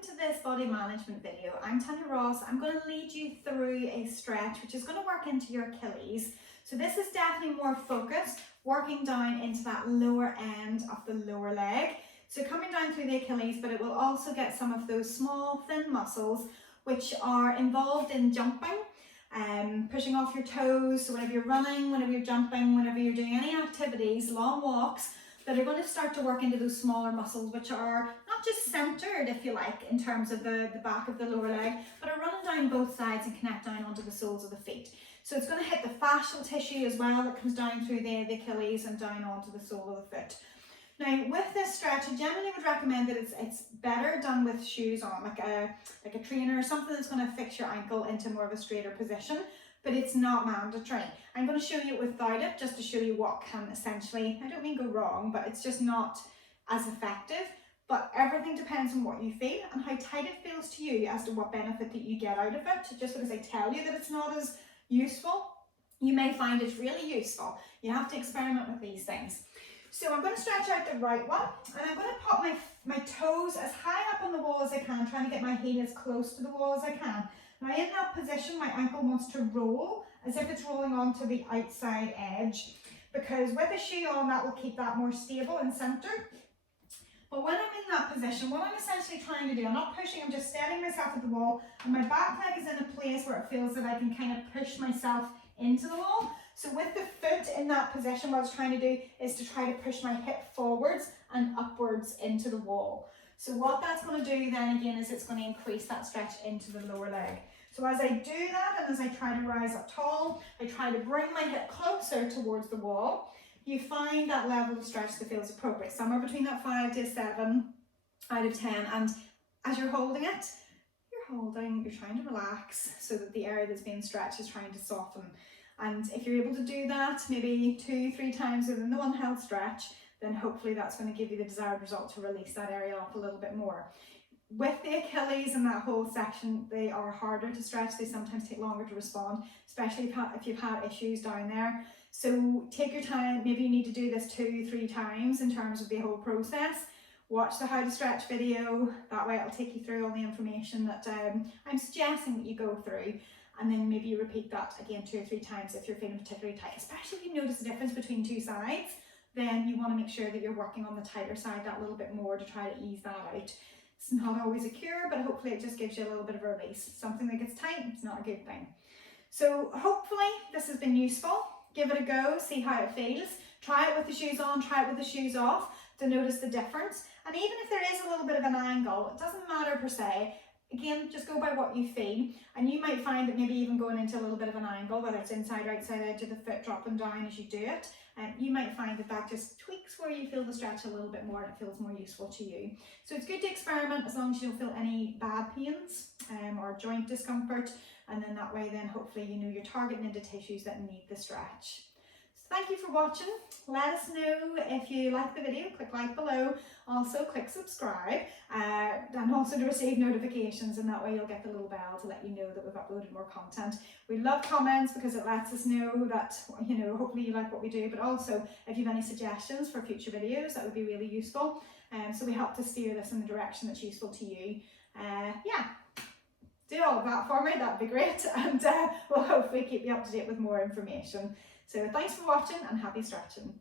welcome to this body management video. I'm Tanya Ross. I'm going to lead you through a stretch which is going to work into your Achilles. So this is definitely more focused, working down into that lower end of the lower leg. So coming down through the Achilles, but it will also get some of those small thin muscles which are involved in jumping, pushing off your toes. So whenever you're running, whenever you're jumping, whenever you're doing any activities, long walks, that are going to start to work into those smaller muscles which are not just centered, if you like, in terms of the back of the lower leg, but are running down both sides and connect down onto the soles of the feet. So it's going to hit the fascial tissue as well that comes down through the Achilles and down onto the sole of the foot. Now with this stretch, I generally would recommend that it's better done with shoes on, like a trainer or something that's going to fix your ankle into more of a straighter position, but it's not mandatory. I'm going to show you it without it, just to show you what can essentially, I don't mean go wrong, but it's just not as effective. But everything depends on what you feel and how tight it feels to you as to what benefit that you get out of it. Just because I tell you that it's not as useful, you may find it's really useful. You have to experiment with these things. So I'm going to stretch out the right one, and I'm going to put my toes as high up on the wall as I can, trying to get my heel as close to the wall as I can. Now in that position, my ankle wants to roll as if it's rolling onto the outside edge, because with a shoe on, that will keep that more stable and centered. But when I'm in that position, what I'm essentially trying to do, I'm not pushing, I'm just steadying myself at the wall, and my back leg is in a place where it feels that I can kind of push myself into the wall. So with the foot in that position, what I was trying to do is to try to push my hip forwards and upwards into the wall. So what that's going to do then again is it's going to increase that stretch into the lower leg. So as I do that, and as I try to rise up tall, I try to bring my hip closer towards the wall. You find that level of stretch that feels appropriate, somewhere between that 5 to 7 out of 10. And as you're holding it, you're trying to relax so that the area that's being stretched is trying to soften. And if you're able to do that maybe 2-3 times within the one held stretch, then hopefully that's going to give you the desired result to release that area off a little bit more. With the Achilles and that whole section, they are harder to stretch. They sometimes take longer to respond, especially if you've had issues down there. So take your time. Maybe you need to do this 2-3 times in terms of the whole process. Watch the how to stretch video. That way it'll take you through all the information that I'm suggesting that you go through. And then maybe you repeat that again 2 or 3 times if you're feeling particularly tight. Especially if you notice a difference between two sides, then you want to make sure that you're working on the tighter side that little bit more to try to ease that out. It's not always a cure, but hopefully it just gives you a little bit of a release. Something that gets tight, it's not a good thing. So hopefully this has been useful. Give it a go, see how it feels. Try it with the shoes on, try it with the shoes off to notice the difference. And even if there is a little bit of an angle, it doesn't matter per se. Again, just go by what you feel, and you might find that maybe even going into a little bit of an angle, whether it's inside or outside edge of the foot dropping down as you do it, you might find that that just tweaks where you feel the stretch a little bit more and it feels more useful to you. So it's good to experiment as long as you don't feel any bad pains or joint discomfort, and then that way then hopefully you know you're targeting into tissues that need the stretch. Thank you for watching. Let us know if you like the video, click like below. Also click subscribe and also to receive notifications, and that way you'll get the little bell to let you know that we've uploaded more content. We love comments because it lets us know that, you know, hopefully you like what we do, but also if you have any suggestions for future videos, that would be really useful. So we help to steer this in the direction that's useful to you. Yeah. Do all of that for me, that'd be great, and we'll hopefully keep you up to date with more information. So thanks for watching and happy stretching.